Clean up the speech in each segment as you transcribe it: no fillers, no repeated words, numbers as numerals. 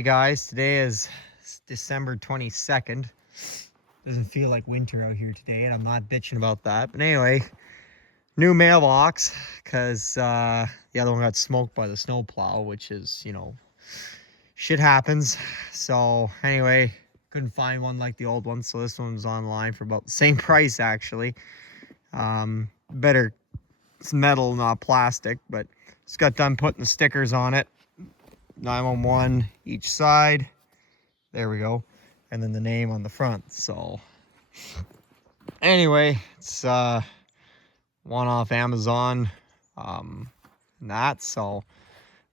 Hey guys, today is December 22nd. Doesn't feel like winter out here today, and I'm not bitching about that. But anyway, new mailbox, because the other one got smoked by the snowplow, which is, shit happens. So anyway, couldn't find one like the old one, so this one's online for about the same price, actually. Better, it's metal, not plastic, but just got done putting the stickers on it. 911 each side. There we go. And then the name on the front. So anyway, it's one off Amazon. And that, so,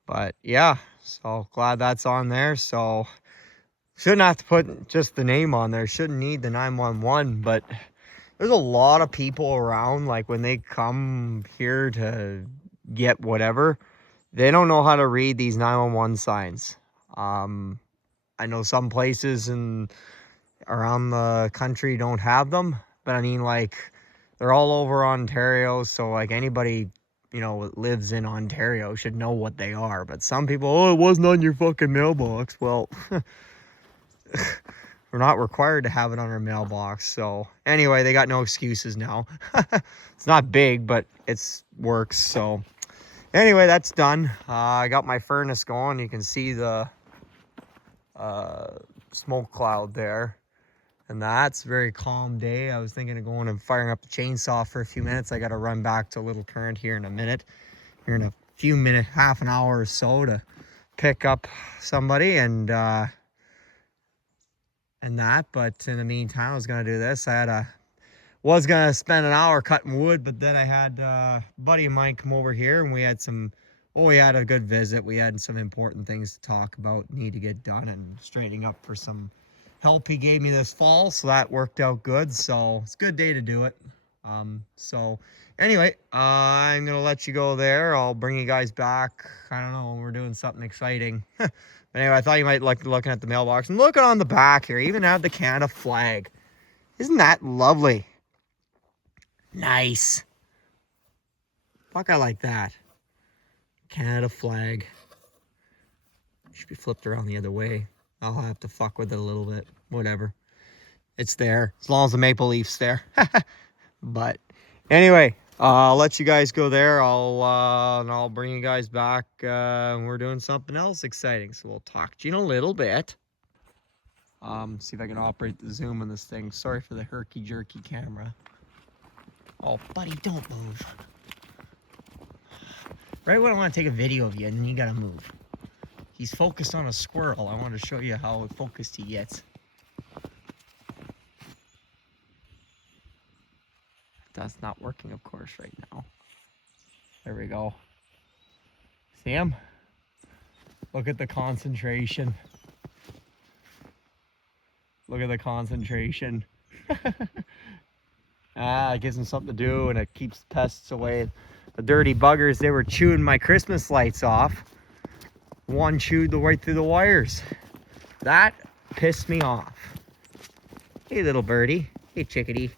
but yeah, so glad that's on there. So shouldn't have to put just the name on there. Shouldn't need the 911, but there's a lot of people around, like when they come here to get whatever, they don't know how to read these 911 signs. I know some places around the country don't have them, but I mean, like, they're all over Ontario, so like anybody, that lives in Ontario should know what they are. But some people, oh, it wasn't on your fucking mailbox. Well, we're not required to have it on our mailbox. So anyway, they got no excuses now. It's not big, but it works. So anyway, that's done. I got my furnace going. You can see the smoke cloud there, and that's a very calm day. I was thinking of going and firing up the chainsaw for a few minutes. I got to run back to Little Current here in a minute, here in a few minutes, half an hour or so, to pick up somebody and that. But in the meantime, I was gonna do this. Was gonna spend an hour cutting wood, but then I had a buddy of mine come over here, and we had a good visit. We had some important things to talk about, need to get done, and straightening up for some help he gave me this fall. So that worked out good. So it's a good day to do it. So anyway, I'm going to let you go there. I'll bring you guys back. I don't know when we're doing something exciting. But anyway, I thought you might like looking at the mailbox. And look on the back here, even have the Canada flag. Isn't that lovely? Nice. Fuck, I like that. Canada flag. Should be flipped around the other way. I'll have to fuck with it a little bit. Whatever. It's there. As long as the Maple Leaf's there. But anyway, I'll let you guys go there. I'll bring you guys back. We're doing something else exciting. So we'll talk to you in a little bit. See if I can operate the zoom on this thing. Sorry for the herky-jerky camera. Oh, buddy, don't move. Right when I want to take a video of you, and then you gotta move. He's focused on a squirrel. I want to show you how focused he gets. That's not working, of course, right now. There we go. See him? Look at the concentration. Look at the concentration. It gives him something to do, and it keeps pests away. The dirty buggers, they were chewing my Christmas lights off. One chewed right through the wires. That pissed me off. Hey, little birdie. Hey, chickadee.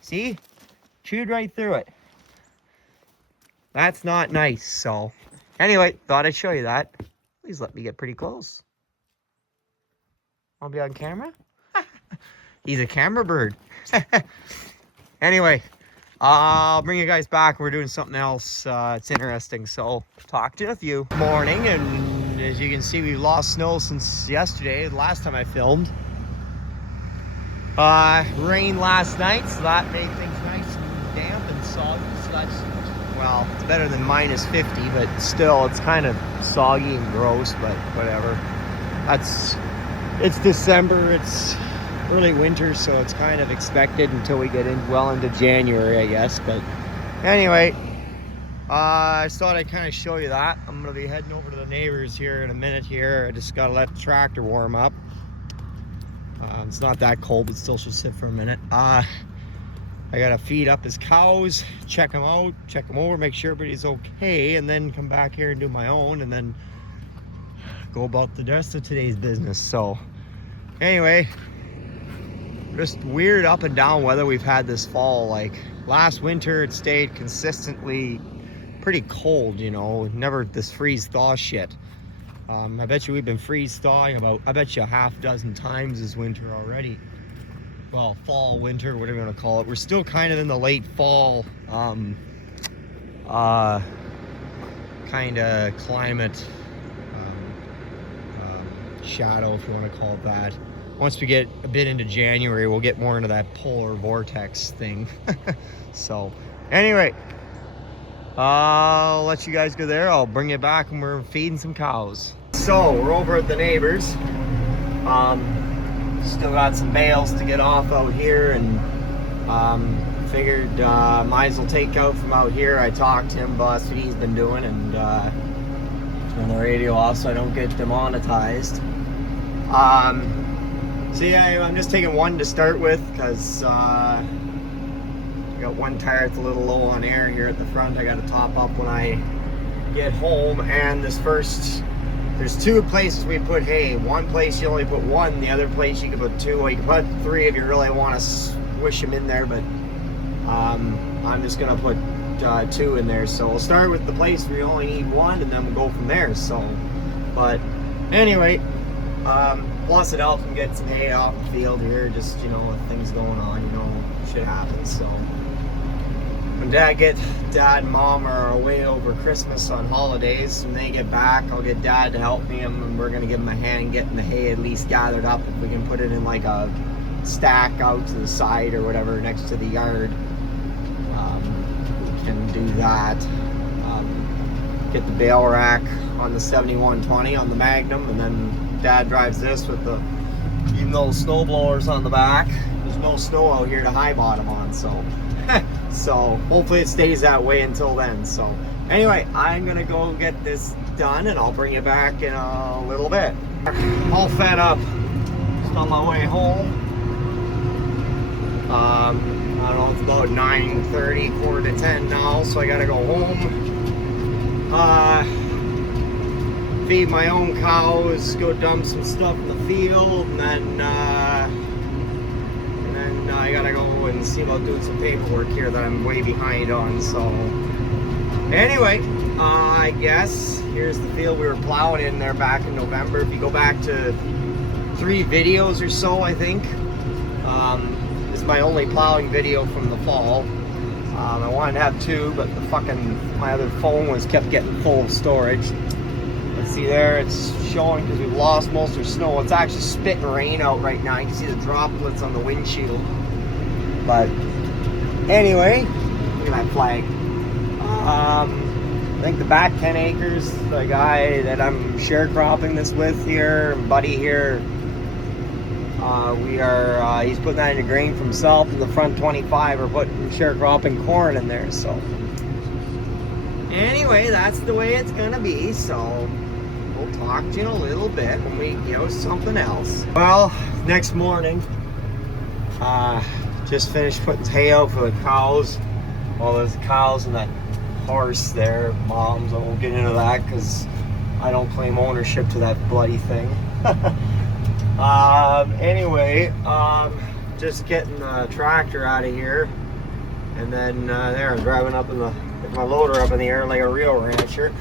See? Chewed right through it. That's not nice. So anyway, thought I'd show you that. Please let me get pretty close. Want to be on camera? He's a camera bird. Anyway, I'll bring you guys back. We're doing something else. It's interesting. So talk to you in a few. Morning, and as you can see, we've lost snow since yesterday, the last time I filmed. Rain last night, so that made things nice and damp and soggy. So that's, well, it's better than minus 50, but still, it's kind of soggy and gross, but whatever. It's December, it's early winter, so it's kind of expected until we get well into January, I guess. But anyway, I just thought I'd kind of show you that. I'm going to be heading over to the neighbors here in a minute here. I just got to let the tractor warm up. It's not that cold, but still should sit for a minute. I got to feed up his cows, check them out, check them over, make sure everybody's okay, and then come back here and do my own, and then go about the rest of today's business. So anyway, just weird up and down weather we've had this fall. Like last winter, it stayed consistently pretty cold, never this freeze thaw shit. I bet you we've been freeze thawing about, I bet you a half dozen times this winter already. Well, fall, winter, whatever you want to call it. We're still kind of in the late fall kind of climate shadow, if you want to call it that. Once we get a bit into January, we'll get more into that polar vortex thing. So anyway, I'll let you guys go there. I'll bring you back when we're feeding some cows. So we're over at the neighbors. Still got some bales to get off out here, and figured might as well take out from out here. I talked to him about what he's been doing, and turn the radio off so I don't get demonetized. So yeah, I'm just taking one to start with because I got one tire that's a little low on air here at the front. I got to top up when I get home. And this first, there's two places we put hay. One place you only put one, the other place you can put two. Well, you can put three if you really want to swish them in there, but I'm just gonna put two in there. So we'll start with the place where you only need one, and then we'll go from there. So, but anyway, plus it helps them get some hay off the field here, just, you know, with things going on, you know, shit happens. So when dad and mom are away over Christmas on holidays, when they get back, I'll get dad to help me, and we're gonna give him a hand getting the hay at least gathered up. If we can put it in like a stack out to the side or whatever next to the yard, we can do that. Get the bale rack on the 7120 on the Magnum, and then dad drives this with the even those snow blowers on the back. There's no snow out here to high bottom on, so so hopefully it stays that way until then. So anyway, I'm gonna go get this done, and I'll bring you back in a little bit. All fed up, just on my way home. I don't know, it's about 9:30, quarter to 10 now, so I gotta go home. Feed my own cows, go dump some stuff in the field, and then I gotta go and see about doing some paperwork here that I'm way behind on. So anyway, I guess here's the field we were plowing in there back in November. If you go back to 3 videos or so, I think, this is my only plowing video from the fall. I wanted to have 2, but my other phone kept getting full of storage. Let's see there, it's showing because we've lost most of the snow. It's actually spitting rain out right now. You can see the droplets on the windshield. But anyway, look at that flag. I think the back 10 acres, the guy that I'm sharecropping this with here, buddy here, he's putting that into grain for himself, and the front 25 are putting sharecropping corn in there. So anyway, that's the way it's gonna be. So we'll talk to you in a little bit when we get something else. Well, next morning, just finished putting hay out for the cows. Well, there's the cows and that horse there, moms. I won't get into that because I don't claim ownership to that bloody thing. Anyway, just getting the tractor out of here, and then there I'm driving up with my loader up in the air like a real rancher.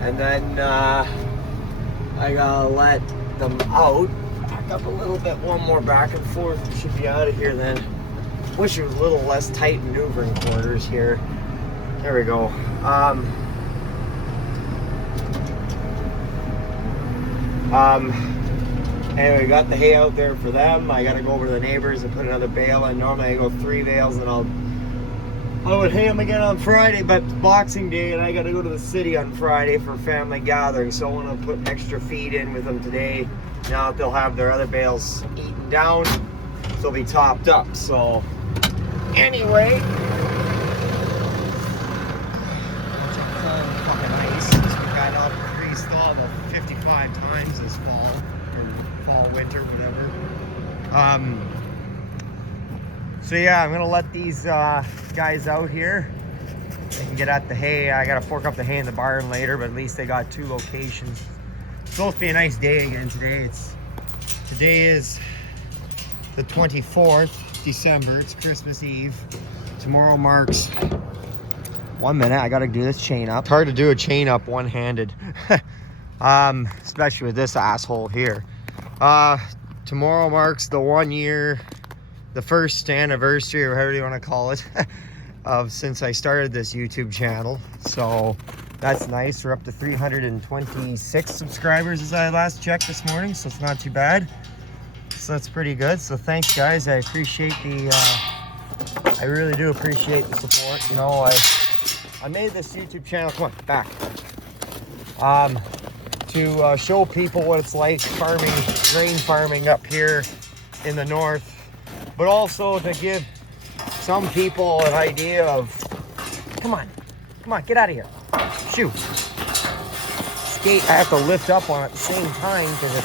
And then I gotta let them out. Back up a little bit, one more back and forth. We should be out of here then. Wish it was a little less tight maneuvering quarters here. There we go. Anyway, got the hay out there for them. I gotta go over to the neighbors and put another bale in. Normally I go 3 bales, and I would hay them again on Friday, but it's Boxing Day and I gotta go to the city on Friday for family gathering, so I want to put extra feed in with them today. Now that they'll have their other bales eaten down, they'll be topped up. So anyway, fucking ice. We got up freeze thaw about 55 times this fall, or fall, winter, whatever. So yeah, I'm gonna let these guys out here. They can get at the hay. I gotta fork up the hay in the barn later, but at least they got 2 locations. It's supposed to be a nice day again today. Today is the 24th December. It's Christmas Eve. Tomorrow marks 1 minute. I got to do this chain up. It's hard to do a chain up one-handed. Especially with this asshole here. Tomorrow marks the 1 year, the first anniversary, or however you want to call it, of since I started this YouTube channel. So that's nice. We're up to 326 subscribers as I last checked this morning, so it's not too bad. So that's pretty good. So thanks, guys. I appreciate I really do appreciate the support. You know, I made this YouTube channel, come on, back, to show people what it's like farming, grain farming up here in the north, but also to give some people an idea of, come on, get out of here, shoot, skate. I have to lift up on it at the same time because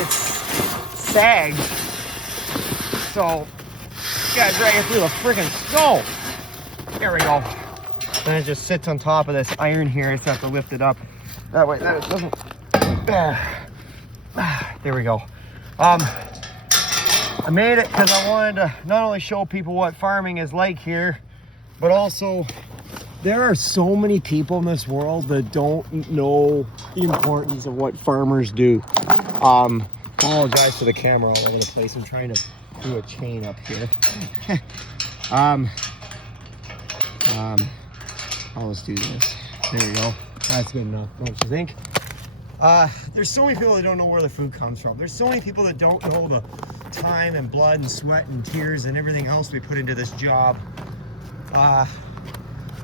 it's sagged, so you gotta drag it through the friggin' snow. There we go. Then it just sits on top of this iron here. I just have to lift it up that way that it doesn't. There we go. I made it because I wanted to not only show people what farming is like here, but also there are so many people in this world that don't know the importance of what farmers do. Apologize for the camera all over the place. I'm trying to do a chain up here. I'll just do this. There we go. That's good enough, don't you think? There's so many people that don't know where the food comes from. There's so many people that don't know the time and blood and sweat and tears and everything else we put into this job.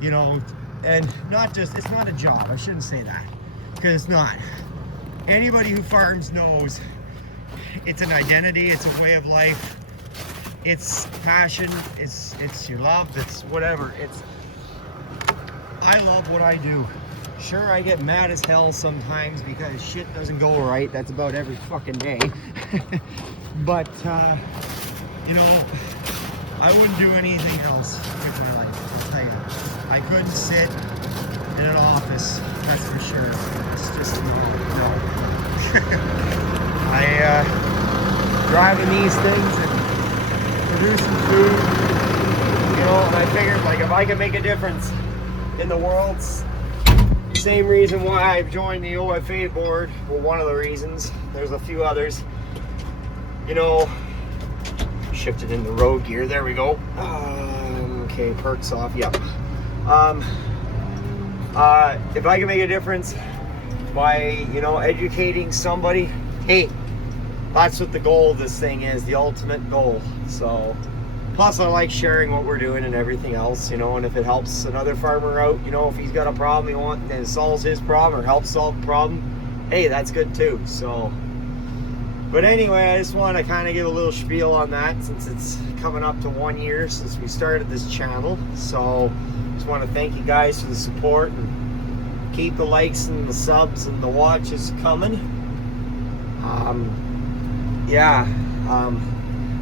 You know, and not just, it's not a job. I shouldn't say that, because it's not. Anybody who farms knows it's an identity, it's a way of life, it's passion, it's your love, it's whatever. I love what I do. Sure, I get mad as hell sometimes because shit doesn't go right. That's about every fucking day. But, you know, I wouldn't do anything else with my life, I'll tell you. I couldn't sit in an office, that's for sure. It's just, no. Driving these things and producing food, you know, and I figured, like, if I can make a difference in the world's, same reason why I've joined the OFA board, well, one of the reasons, there's a few others, you know, shifted into road gear, there we go. Okay, perks off, yep. If I can make a difference by, you know, educating somebody, hey, that's what the goal of this thing is, the ultimate goal. So, plus I like sharing what we're doing and everything else, you know, and if it helps another farmer out, you know, if he's got a problem and it solves his problem or helps solve the problem, hey, that's good too. So, but anyway, I just want to kind of give a little spiel on that since it's coming up to 1 year since we started this channel. So, just want to thank you guys for the support and keep the likes and the subs and the watches coming.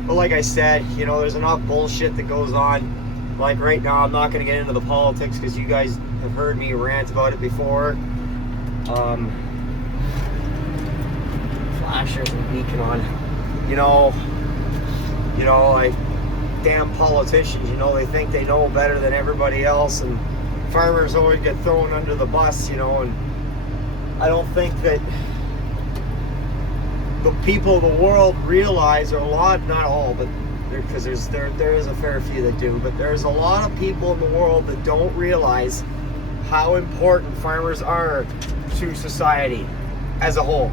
But like I said, you know, there's enough bullshit that goes on. Like right now, I'm not going to get into the politics because you guys have heard me rant about it before. Flashers and beacon on. You know, like damn politicians, you know, they think they know better than everybody else, and farmers always get thrown under the bus, you know, and I don't think that the people of the world realize, or a lot, not all, but because there is a fair few that do, but there's a lot of people in the world that don't realize how important farmers are to society as a whole.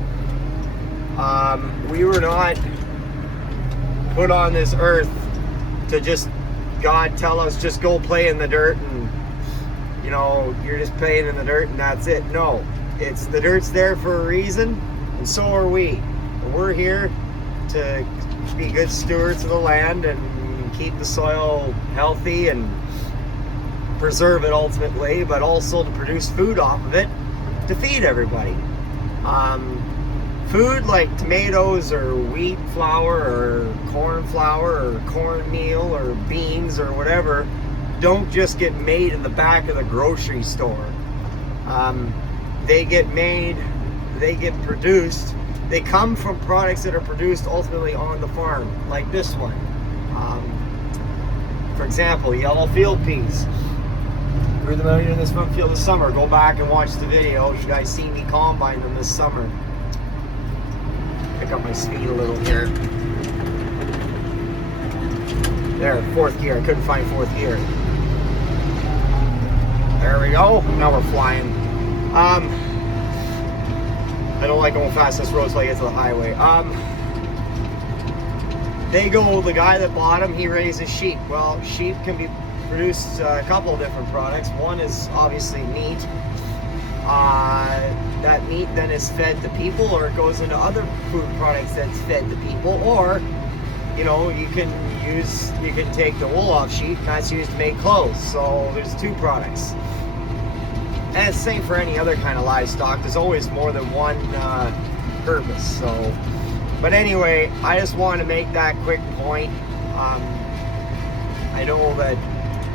We were not put on this earth to just, God tell us, just go play in the dirt and, you know, you're just playing in the dirt and that's it. No, it's the dirt's there for a reason, and so are we. We're here to be good stewards of the land and keep the soil healthy and preserve it ultimately, but also to produce food off of it to feed everybody. Food like tomatoes or wheat flour or corn flour or cornmeal or beans or whatever don't just get made in the back of the grocery store. They get made, they get produced. They come from products that are produced ultimately on the farm, like this one. For example, yellow field peas. Grew them out here in this front field this summer. Go back and watch the video. You guys see me combine them this summer. Pick up my speed a little here. There, fourth gear. I couldn't find fourth gear. There we go. Now we're flying. I don't like going fast this road till I get to the highway. The guy that bought them, he raises sheep. Well, sheep can be produced a couple of different products. One is obviously meat. That meat then is fed to people, or it goes into other food products that's fed to people, or you know, you can take the wool off sheep, and that's used to make clothes. So there's two products. And it's the same for any other kind of livestock. There's always more than one purpose. So, but anyway, I just wanted to make that quick point. I know that,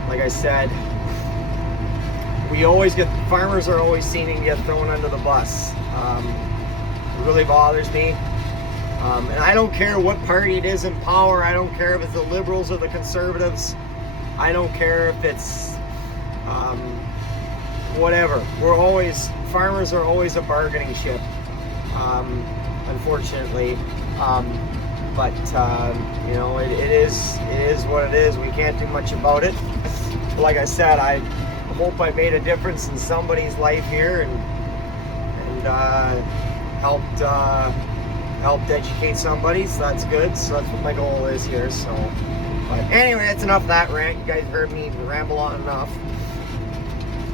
like I said, farmers are always seeming to get thrown under the bus. It really bothers me. And I don't care what party it is in power. I don't care if it's the Liberals or the Conservatives. I don't care if it's whatever. Farmers are always a bargaining chip, unfortunately. But you know, it is what it is. We can't do much about it. But like I said, I hope I made a difference in somebody's life here and helped educate somebody. So that's good. So that's what my goal is here. So, but anyway, that's enough of that rant. You guys heard me ramble on enough.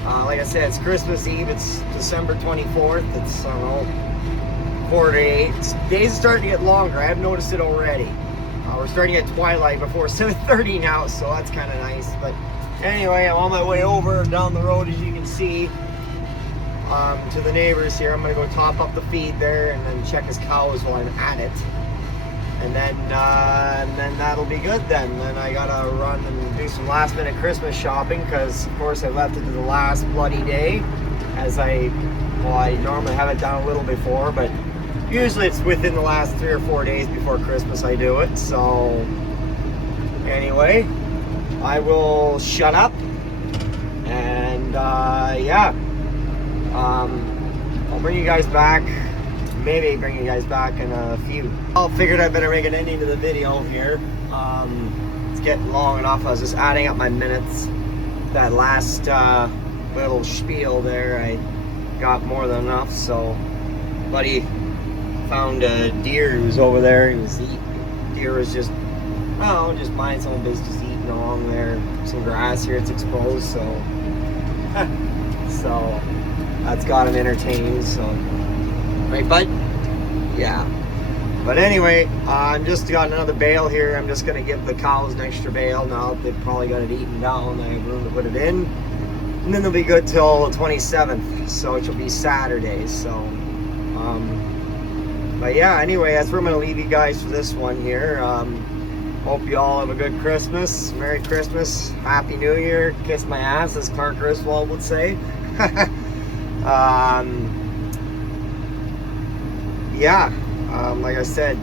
Like I said, it's Christmas Eve. It's December 24th. It's, I don't know, 4:08. Days are starting to get longer. I have noticed it already. We're starting at twilight before 7:30 now, so that's kind of nice. But anyway, I'm on my way over down the road, as you can see, to the neighbors here. I'm going to go top up the feed there and then check his cows while I'm at it. And then that'll be good then. Then I gotta run and do some last minute Christmas shopping, because of course I left it to the last bloody day, as I normally have it done a little before, but usually it's within the last 3 or 4 days before Christmas I do it. So anyway, I will shut up and yeah, I'll bring you guys back. Maybe bring you guys back in a few. I figured I better make an ending to the video here. It's getting long enough. I was just adding up my minutes. That last little spiel there, I got more than enough. So, buddy found a deer who was over there. He was eating. Deer was just minding some business, eating along there. Some grass here. It's exposed, so so that's got him entertained. So. Right, bud? Yeah. But anyway, I'm just got another bale here. I'm just going to give the cows an extra bale now that they've probably got it eaten down. I have room to put it in. And then they'll be good till the 27th, so which will be Saturday. So, but yeah, anyway, that's where I'm going to leave you guys for this one here. Hope you all have a good Christmas. Merry Christmas. Happy New Year. Kiss my ass, as Clark Griswold would say. Yeah, like I said,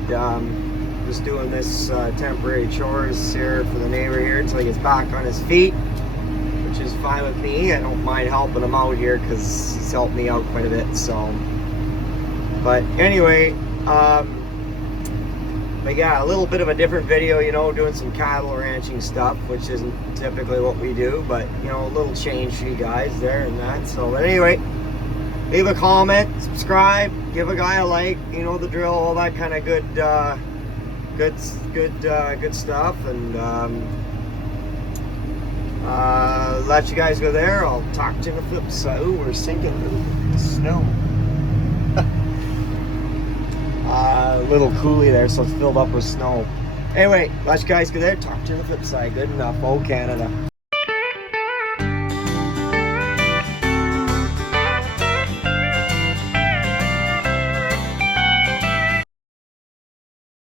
just doing this temporary chores here for the neighbor here until he gets back on his feet, which is fine with me. I don't mind helping him out here because he's helped me out quite a bit. So, but anyway, but yeah, a little bit of a different video, you know, doing some cattle ranching stuff, which isn't typically what we do, but you know, a little change for you guys there and that. So, but anyway, leave a comment, subscribe, give a guy a like, you know the drill, all that kind of good stuff. And let you guys go there. I'll talk to you in the flip side. Ooh, we're sinking in snow. Little coulee there, so it's filled up with snow. Anyway, let you guys go there. Talk to you in the flip side. Good enough. Oh, Canada.